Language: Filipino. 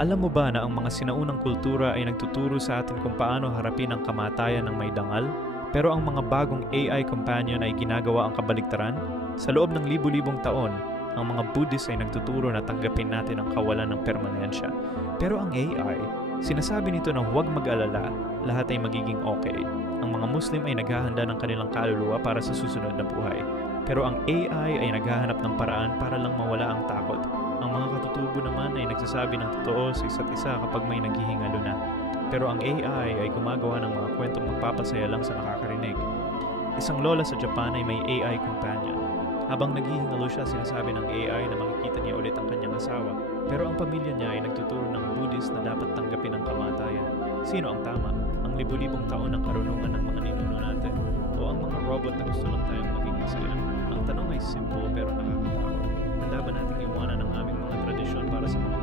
Alam mo ba na ang mga sinaunang kultura ay nagtuturo sa atin kung paano harapin ang kamatayan ng may dangal? Pero ang mga bagong AI companion ay ginagawa ang kabaligtaran? Sa loob ng libu-libong taon, ang mga Buddhist ay nagtuturo na tanggapin natin ang kawalan ng permanensya. Pero ang AI, sinasabi nito na huwag mag-alala, lahat ay magiging okay. Ang mga Muslim ay naghahanda ng kanilang kaluluwa para sa susunod na buhay. Pero ang AI ay naghahanap ng paraan para lang mawala ang takot. Ang mga katutubo naman ay nagsasabi ng totoo sa isa't isa kapag may naghihingalo na. Pero ang AI ay gumagawa ng mga kwentong magpapasaya lang sa nakakarinig. Isang lola sa Japan ay may AI companion. Habang naghihingalo siya, sinasabi ng AI na makikita niya ulit ang kanyang asawa. Pero ang pamilya niya ay nagtuturo ng Buddhist na dapat tanggapin ang kamatayan. Sino ang tama? Ang libu-libong taon ng karunungan ng mga ninuno natin? O ang mga robot na gusto lang tayong maging masaya? Ang tanong ay simple pero nakakatakot. Handa ba nating iwanan ang aming mga tradisyon para sa mga